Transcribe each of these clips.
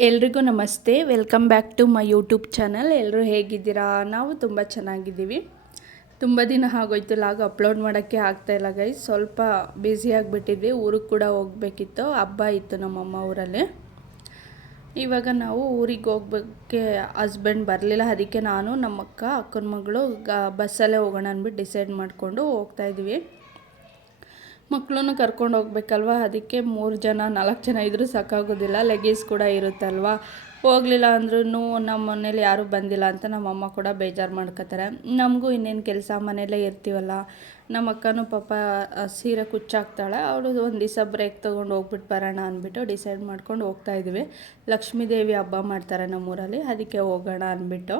ಎಲ್ರಿಗೂ ನಮಸ್ತೆ. Welcome back to my YouTube channel. ಎಲ್ಲರೂ ಹೇಗಿದ್ದೀರಾ? ನಾವು ತುಂಬ ಚೆನ್ನಾಗಿದ್ದೀವಿ. ತುಂಬ ದಿನ ಆಗೋಯ್ತು ಲಾಗ್ ಅಪ್ಲೋಡ್ ಮಾಡೋಕ್ಕೆ ಆಗ್ತಾಯಿಲ್ಲ ಗೈಸ್. ಸ್ವಲ್ಪ ಬ್ಯುಸಿ ಆಗಿಬಿಟ್ಟಿದ್ವಿ. ಊರಿಗೆ ಕೂಡ ಹೋಗಬೇಕಿತ್ತು, ಹಬ್ಬ ಇತ್ತು ನಮ್ಮಮ್ಮ ಊರಲ್ಲಿ. ಇವಾಗ ನಾವು ಊರಿಗೆ ಹೋಗ್ಬೇಕೆ ಹಸ್ಬೆಂಡ್ ಬರಲಿಲ್ಲ, ಅದಕ್ಕೆ ನಾನು ನಮ್ಮ ಅಕ್ಕನ ಮಗಳು ಬಸ್ಸಲ್ಲೇ ಹೋಗೋಣ ಅಂದ್ಬಿಟ್ಟು ಡಿಸೈಡ್ ಮಾಡಿಕೊಂಡು ಹೋಗ್ತಾಯಿದ್ವಿ. ಮಕ್ಕಳನ್ನು ಕರ್ಕೊಂಡು ಹೋಗ್ಬೇಕಲ್ವ, ಅದಕ್ಕೆ 3 ಜನ 4 ಜನ ಇದ್ದರೂ ಸಾಕಾಗೋದಿಲ್ಲ, ಲಗೇಜ್ ಕೂಡ ಇರುತ್ತಲ್ವ. ಹೋಗಲಿಲ್ಲ ಅಂದ್ರೂ ನಮ್ಮ ಮನೇಲಿ ಯಾರೂ ಬಂದಿಲ್ಲ ಅಂತ ನಮ್ಮಮ್ಮ ಕೂಡ ಬೇಜಾರು ಮಾಡ್ಕೋತಾರೆ. ನಮಗೂ ಇನ್ನೇನು ಕೆಲಸ, ಮನೆಯಲ್ಲೇ ಇರ್ತೀವಲ್ಲ. ನಮ್ಮ ಅಕ್ಕನೂ ಪಾಪ ಸೀರೆ ಕುಚ್ಚಾಕ್ತಾಳೆ, ಅವಳು ಒಂದು ದಿವಸ ಬ್ರೇಕ್ ತೊಗೊಂಡು ಹೋಗ್ಬಿಟ್ಟು ಬರೋಣ ಅಂದ್ಬಿಟ್ಟು ಡಿಸೈಡ್ ಮಾಡ್ಕೊಂಡು ಹೋಗ್ತಾಯಿದ್ವಿ. ಲಕ್ಷ್ಮೀ ದೇವಿ ಹಬ್ಬ ಮಾಡ್ತಾರೆ ನಮ್ಮೂರಲ್ಲಿ, ಅದಕ್ಕೆ ಹೋಗೋಣ ಅಂದ್ಬಿಟ್ಟು.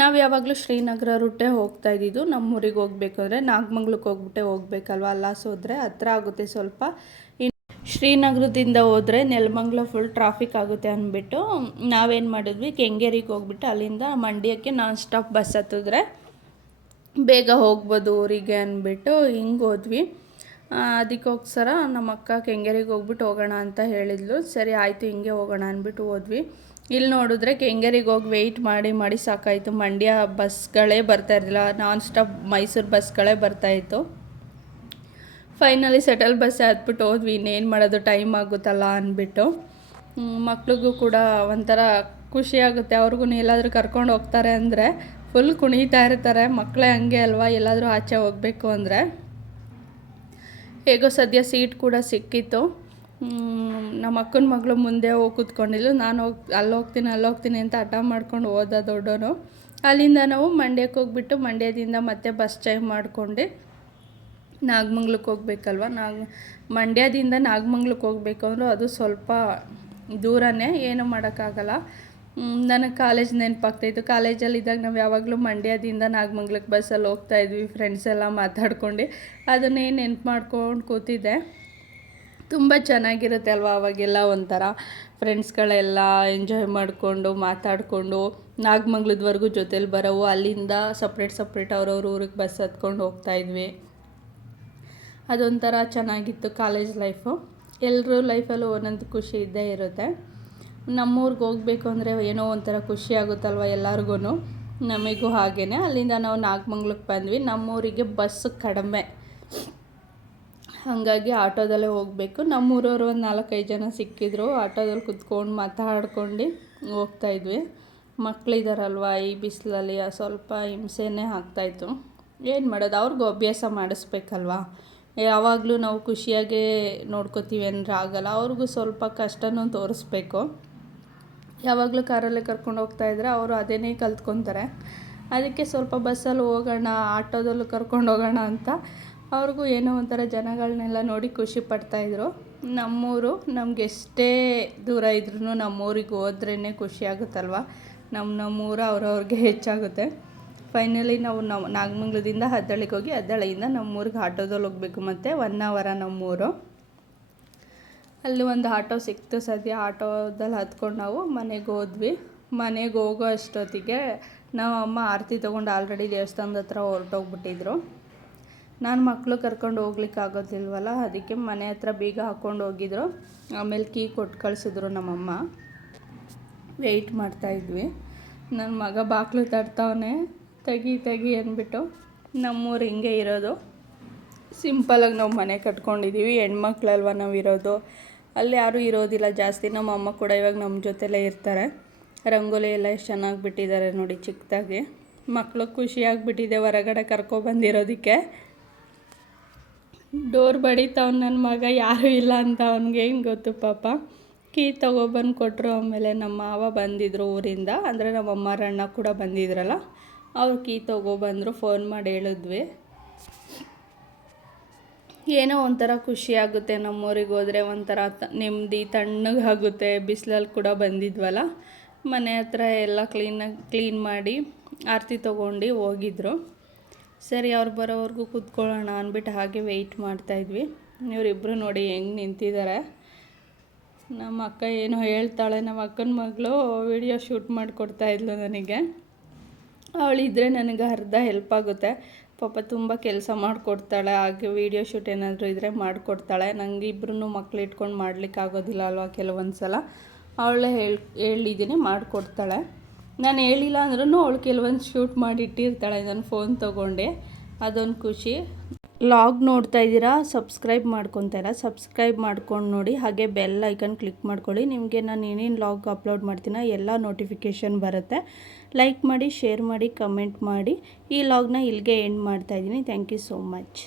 ನಾವು ಯಾವಾಗಲೂ ಶ್ರೀನಗರ ರೂಟೇ ಹೋಗ್ತಾಯಿದ್ದು. ನಮ್ಮೂರಿಗೆ ಹೋಗ್ಬೇಕು ಅಂದರೆ ನಾಗಮಂಗ್ಲಕ್ಕೆ ಹೋಗ್ಬಿಟ್ಟೆ ಹೋಗ್ಬೇಕಲ್ವ, ಅಲ್ಲಾಸ್ ಹೋದರೆ ಹತ್ರ ಆಗುತ್ತೆ ಸ್ವಲ್ಪ. ಶ್ರೀನಗರದಿಂದ ಹೋದರೆ ನೆಲಮಂಗ್ಲ ಫುಲ್ ಟ್ರಾಫಿಕ್ ಆಗುತ್ತೆ ಅಂದ್ಬಿಟ್ಟು ನಾವೇನು ಮಾಡಿದ್ವಿ, ಕೆಂಗೇರಿಗೆ ಹೋಗ್ಬಿಟ್ಟು ಅಲ್ಲಿಂದ ಮಂಡ್ಯಕ್ಕೆ ನಾನ್ ಸ್ಟಾಪ್ ಬಸ್ ಹತ್ತಿದ್ರೆ ಬೇಗ ಹೋಗ್ಬೋದು ಊರಿಗೆ ಅಂದ್ಬಿಟ್ಟು ಹಿಂಗೆ ಹೋದ್ವಿ. ಅದಕ್ಕೋಸ್ಕರ ನಮ್ಮ ಅಕ್ಕ ಕೆಂಗೇರಿಗೆ ಹೋಗ್ಬಿಟ್ಟು ಹೋಗೋಣ ಅಂತ ಹೇಳಿದ್ಲು. ಸರಿ ಆಯಿತು, ಹಿಂಗೆ ಹೋಗೋಣ ಅಂದ್ಬಿಟ್ಟು ಹೋದ್ವಿ. ಇಲ್ಲಿ ನೋಡಿದ್ರೆ ಕೆಂಗೇರಿಗೆ ಹೋಗಿ ವೆಯ್ಟ್ ಮಾಡಿ ಸಾಕಾಯಿತು. ಮಂಡ್ಯ ಬಸ್ಗಳೇ ಬರ್ತಾಯಿರಲಿಲ್ಲ, ನಾನ್ ಸ್ಟಾಪ್ ಮೈಸೂರು ಬಸ್ಗಳೇ ಬರ್ತಾಯಿತ್ತು. ಫೈನಲಿ ಸೆಟಲ್ ಬಸ್ ಹತ್ಬಿಟ್ಟು ಹೋದ್ವಿ. ಇನ್ನೇನು ಮಾಡೋದು, ಟೈಮ್ ಆಗುತ್ತಲ್ಲ ಅಂದ್ಬಿಟ್ಟು. ಮಕ್ಳಿಗೂ ಕೂಡ ಒಂಥರ ಖುಷಿಯಾಗುತ್ತೆ, ಅವ್ರಿಗೂ ಎಲ್ಲಾದರೂ ಕರ್ಕೊಂಡು ಹೋಗ್ತಾರೆ ಅಂದರೆ ಫುಲ್ ಕುಣಿತಾ ಇರ್ತಾರೆ. ಮಕ್ಕಳೇ ಹಂಗೆ ಅಲ್ವಾ, ಎಲ್ಲಾದರೂ ಆಚೆ ಹೋಗಬೇಕು ಅಂದರೆ. ಹೇಗೋ ಸದ್ಯ ಸೀಟ್ ಕೂಡ ಸಿಕ್ಕಿತ್ತು. ನಮ್ಮ ಅಕ್ಕನ ಮಗಳು ಮುಂದೆ ಹೋಗಿ ಕೂತ್ಕೊಂಡಿಲ್ಲ, ನಾನು ಅಲ್ಲಿ ಹೋಗ್ತೀನಿ ಅಂತ ಹಠ ಮಾಡ್ಕೊಂಡು ಹೋದ ದೊಡ್ಡವನು. ಅಲ್ಲಿಂದ ನಾವು ಮಂಡ್ಯಕ್ಕೆ ಹೋಗ್ಬಿಟ್ಟು ಮಂಡ್ಯದಿಂದ ಮತ್ತೆ ಬಸ್ ಚೇಂಜ್ ಮಾಡ್ಕೊಂಡು ನಾಗಮಂಗ್ಲಕ್ಕೆ ಹೋಗ್ಬೇಕಲ್ವ. ಮಂಡ್ಯದಿಂದ ನಾಗಮಂಗ್ಲಕ್ಕೆ ಹೋಗ್ಬೇಕು ಅಂದರೂ ಅದು ಸ್ವಲ್ಪ ದೂರನೇ, ಏನೂ ಮಾಡೋಕ್ಕಾಗಲ್ಲ. ನನಗೆ ಕಾಲೇಜ್ ನೆನಪಾಗ್ತಾಯಿತ್ತು. ಕಾಲೇಜಲ್ಲಿದ್ದಾಗ ನಾವು ಯಾವಾಗಲೂ ಮಂಡ್ಯದಿಂದ ನಾಗಮಂಗ್ಲಕ್ಕೆ ಬಸ್ಸಲ್ಲಿ ಹೋಗ್ತಾಯಿದ್ವಿ, ಫ್ರೆಂಡ್ಸ್ ಎಲ್ಲ ಮಾತಾಡ್ಕೊಂಡು. ಅದನ್ನೇ ನೆನ್ಪು ಮಾಡ್ಕೊಂಡು ಕೂತಿದ್ದೆ. ತುಂಬ ಚೆನ್ನಾಗಿರುತ್ತೆ ಅಲ್ವ ಅವಾಗೆಲ್ಲ, ಒಂಥರ ಫ್ರೆಂಡ್ಸ್ಗಳೆಲ್ಲ ಎಂಜಾಯ್ ಮಾಡಿಕೊಂಡು ಮಾತಾಡಿಕೊಂಡು ನಾಗಮಂಗ್ಲದವರೆಗೂ ಜೊತೇಲಿ ಬರೋವು. ಅಲ್ಲಿಂದ ಸಪ್ರೇಟ್ ಅವ್ರವ್ರ ಊರಿಗೆ ಬಸ್ ಹತ್ಕೊಂಡು ಹೋಗ್ತಾಯಿದ್ವಿ. ಅದೊಂಥರ ಚೆನ್ನಾಗಿತ್ತು ಕಾಲೇಜ್ ಲೈಫು. ಎಲ್ಲರೂ ಲೈಫಲ್ಲೂ ಒಂದೊಂದು ಖುಷಿ ಇದ್ದೇ ಇರುತ್ತೆ. ನಮ್ಮೂರಿಗೆ ಹೋಗಬೇಕು ಅಂದರೆ ಏನೋ ಒಂಥರ ಖುಷಿ ಆಗುತ್ತಲ್ವ ಎಲ್ಲರಿಗೂ. ನಮಗೂ ಹಾಗೇ. ಅಲ್ಲಿಂದ ನಾವು ನಾಗಮಂಗ್ಲಕ್ಕೆ ಬಂದ್ವಿ. ನಮ್ಮೂರಿಗೆ ಬಸ್ ಕಡಿಮೆ, ಹಾಗಾಗಿ ಆಟೋದಲ್ಲೇ ಹೋಗಬೇಕು. ನಮ್ಮೂರವರು ಒಂದು 4-5 ಜನ ಸಿಕ್ಕಿದ್ರು, ಆಟೋದಲ್ಲಿ ಕುತ್ಕೊಂಡು ಮಾತಾಡ್ಕೊಂಡು ಹೋಗ್ತಾಯಿದ್ವಿ. ಮಕ್ಕಳಿದಾರಲ್ವ, ಈ ಬಿಸಿಲಲ್ಲಿ ಸ್ವಲ್ಪ ಹಿಂಸೆನೇ ಆಗ್ತಾಯಿತ್ತು. ಏನು ಮಾಡೋದು, ಅವ್ರಿಗೂ ಅಭ್ಯಾಸ ಮಾಡಿಸ್ಬೇಕಲ್ವ. ಯಾವಾಗಲೂ ನಾವು ಖುಷಿಯಾಗೇ ನೋಡ್ಕೋತೀವಿ ಅಂದರೆ ಆಗಲ್ಲ, ಅವ್ರಿಗೂ ಸ್ವಲ್ಪ ಕಷ್ಟನೂ ತೋರಿಸ್ಬೇಕು. ಯಾವಾಗಲೂ ಕಾರಲ್ಲೇ ಕರ್ಕೊಂಡು ಹೋಗ್ತಾಯಿದ್ರೆ ಅವರು ಅದೇನೇ ಕಲ್ತ್ಕೊತಾರೆ. ಅದಕ್ಕೆ ಸ್ವಲ್ಪ ಬಸ್ಸಲ್ಲಿ ಹೋಗೋಣ, ಆಟೋದಲ್ಲೂ ಕರ್ಕೊಂಡು ಹೋಗೋಣ ಅಂತ ಅವ್ರಿಗೂ ಏನೋ ಒಂಥರ ಜನಗಳನ್ನೆಲ್ಲ ನೋಡಿ ಖುಷಿ ಪಡ್ತಾಯಿದ್ರು. ನಮ್ಮೂರು ನಮ್ಗೆ ಎಷ್ಟೇ ದೂರ ಇದ್ರೂ ನಮ್ಮೂರಿಗೆ ಹೋದ್ರೇ ಖುಷಿ ಆಗುತ್ತಲ್ವ. ನಮ್ಮೂರು ಅವ್ರವ್ರಿಗೆ ಹೆಚ್ಚಾಗುತ್ತೆ. ಫೈನಲಿ ನಾವು ನಾಗಮಂಗ್ಲದಿಂದ ಹದ್ದಳ್ಳಿಗೆ ಹೋಗಿ ಹದ್ದಳ್ಳಿಯಿಂದ ನಮ್ಮೂರಿಗೆ ಆಟೋದಲ್ಲಿ ಹೋಗಬೇಕು. ಮತ್ತು 1 ಅವರ ನಮ್ಮೂರು. ಅಲ್ಲಿ ಒಂದು ಆಟೋ ಸಿಕ್ತು ಸದ್ಯ. ಆಟೋದಲ್ಲಿ ಹತ್ಕೊಂಡು ನಾವು ಮನೆಗೆ ಹೋದ್ವಿ. ಮನೆಗೆ ಹೋಗೋ ಅಷ್ಟೊತ್ತಿಗೆ ನಾವು ಅಮ್ಮ ಆರತಿ ತೊಗೊಂಡು ಆಲ್ರೆಡಿ ದೇವಸ್ಥಾನದ ಹತ್ರ ಹೊರಟೋಗ್ಬಿಟ್ಟಿದ್ರು. ನಾನು ಮಕ್ಕಳು ಕರ್ಕೊಂಡು ಹೋಗ್ಲಿಕ್ಕೆ ಆಗೋದಿಲ್ವಲ್ಲ, ಅದಕ್ಕೆ ಮನೆ ಹತ್ರ ಬೀಗ ಹಾಕ್ಕೊಂಡು ಹೋಗಿದ್ರು. ಆಮೇಲೆ ಕೀ ಕೊಟ್ಟು ಕಳಿಸಿದ್ರು ನಮ್ಮಮ್ಮ. ವೆಯ್ಟ್ ಮಾಡ್ತಾಯಿದ್ವಿ. ನನ್ನ ಮಗ ಬಾಗಿಲು ತಡ್ತಾವನೆ, ತೆಗಿ ಅಂದ್ಬಿಟ್ಟು. ನಮ್ಮೂರು ಹಿಂಗೆ ಇರೋದು, ಸಿಂಪಲಾಗಿ ನಾವು ಮನೆ ಕಟ್ಕೊಂಡಿದ್ದೀವಿ. ಹೆಣ್ಮಕ್ಳಲ್ವ ನಾವು ಇರೋದು, ಅಲ್ಲಿ ಯಾರೂ ಇರೋದಿಲ್ಲ ಜಾಸ್ತಿ. ನಮ್ಮ ಅಮ್ಮ ಕೂಡ ಇವಾಗ ನಮ್ಮ ಜೊತೆಲೇ ಇರ್ತಾರೆ. ರಂಗೋಲಿ ಎಲ್ಲ ಎಷ್ಟು ಚೆನ್ನಾಗಿ ಬಿಟ್ಟಿದ್ದಾರೆ ನೋಡಿ ಚಿಕ್ಕದಾಗಿ. ಮಕ್ಕಳು ಖುಷಿಯಾಗಿಬಿಟ್ಟಿದೆ ಹೊರಗಡೆ ಕರ್ಕೊಬಂದಿರೋದಕ್ಕೆ. ಡೋರ್ ಬಡಿತಾವ್ ನನ್ನ ಮಗ, ಯಾರೂ ಇಲ್ಲ ಅಂತ ಅವ್ನಿಗೆ ಹೆಂಗೆ ಗೊತ್ತು ಪಾಪ. ಕೀ ತೊಗೊಬಂದು ಕೊಟ್ಟರು. ಆಮೇಲೆ ನಮ್ಮ ಮಾವ ಬಂದಿದ್ದರು ಊರಿಂದ, ಅಂದರೆ ನಮ್ಮ ಅಮ್ಮರ ಅಣ್ಣ ಕೂಡ ಬಂದಿದ್ರಲ್ಲ, ಅವ್ರು ಕೀ ತೊಗೊಬಂದರು. ಫೋನ್ ಮಾಡಿ ಹೇಳಿದ್ವಿ. ಏನೋ ಒಂಥರ ಖುಷಿಯಾಗುತ್ತೆ ನಮ್ಮೂರಿಗೆ ಹೋದರೆ, ಒಂಥರ ನೆಮ್ಮದಿ, ತಣ್ಣಗಾಗುತ್ತೆ. ಬಿಸಿಲಲ್ಲಿ ಕೂಡ ಬಂದಿದ್ವಲ್ಲ, ಮನೆ ಹತ್ರ ಎಲ್ಲ ಕ್ಲೀನ್ ಮಾಡಿ ಆರತಿ ತೊಗೊಂಡು ಹೋಗಿದ್ರು. ಸರಿ ಅವ್ರು ಬರೋವರೆಗೂ ಕೂತ್ಕೊಳ್ಳೋಣ ಅಂದ್ಬಿಟ್ಟು ಹಾಗೆ ವೆಯ್ಟ್ ಮಾಡ್ತಾಯಿದ್ವಿ. ಇವರಿಬ್ಬರು ನೋಡಿ ಹೆಂಗೆ ನಿಂತಿದ್ದಾರೆ. ನಮ್ಮ ಅಕ್ಕ ಏನೋ ಹೇಳ್ತಾಳೆ, ನಮ್ಮ ಅಕ್ಕನ ಮಗಳು ವಿಡಿಯೋ ಶೂಟ್ ಮಾಡಿಕೊಡ್ತಾಯಿದ್ಲು ನನಗೆ. ಅವಳಿದ್ರೆ ನನಗೆ ಅರ್ಧ ಹೆಲ್ಪ್ ಆಗುತ್ತೆ. ಪಾಪ ತುಂಬ ಕೆಲಸ ಮಾಡಿಕೊಡ್ತಾಳೆ, ಹಾಗೆ ವೀಡಿಯೋ ಶೂಟ್ ಏನಾದರೂ ಇದ್ದರೆ ಮಾಡಿಕೊಡ್ತಾಳೆ. ನನಗೆ ಇಬ್ಬರೂ ಮಕ್ಳು ಇಟ್ಕೊಂಡು ಮಾಡಲಿಕ್ಕಾಗೋದಿಲ್ಲ ಅಲ್ವಾ ಕೆಲವೊಂದು ಸಲ. ಅವಳೇ ಹೇಳಿದ್ದೀನಿ ಮಾಡಿಕೊಡ್ತಾಳೆ. ನಾನು ಹೇಳಿಲ್ಲ ಅಂದ್ರೂ ಅವಳು ಕೆಲವೊಂದು ಶೂಟ್ ಮಾಡಿಟ್ಟಿರ್ತಾಳೆ ನನ್ನ ಫೋನ್ ತೊಗೊಂಡೆ, ಅದೊಂದು ಖುಷಿ. ಲಾಗ್ ನೋಡ್ತಾ ಇದ್ದೀರಾ, ಸಬ್ಸ್ಕ್ರೈಬ್ ಮಾಡ್ಕೊತಾಯಿಲ್ಲ, ಸಬ್ಸ್ಕ್ರೈಬ್ ಮಾಡ್ಕೊಂಡು ನೋಡಿ, ಹಾಗೆ ಬೆಲ್ ಐಕನ್ ಕ್ಲಿಕ್ ಮಾಡ್ಕೊಳ್ಳಿ. ನಿಮಗೆ ನಾನು ಏನೇನು ಲಾಗ್ ಅಪ್ಲೋಡ್ ಮಾಡ್ತೀನೋ ಎಲ್ಲ ನೋಟಿಫಿಕೇಷನ್ ಬರುತ್ತೆ. ಲೈಕ್ ಮಾಡಿ, ಶೇರ್ ಮಾಡಿ, ಕಮೆಂಟ್ ಮಾಡಿ. ಈ ಲಾಗ್ನ ಇಲ್ಲಿಗೆ ಎಂಡ್ ಮಾಡ್ತಾಯಿದ್ದೀನಿ. Thank you so much.